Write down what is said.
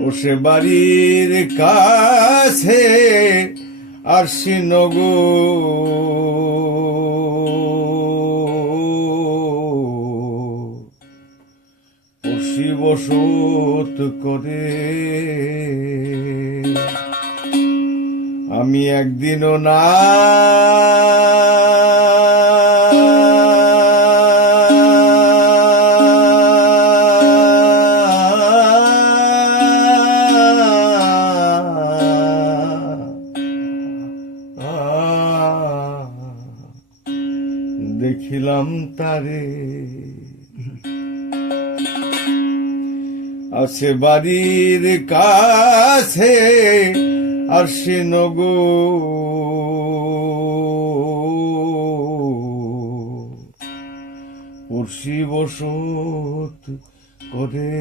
ও সে বাড়ির কাছে আর পড়শি বসত করে আমি একদিনও না দেখিলাম তারে। আছে বাড়ির কাছে আর সে পড়শি বসত করে।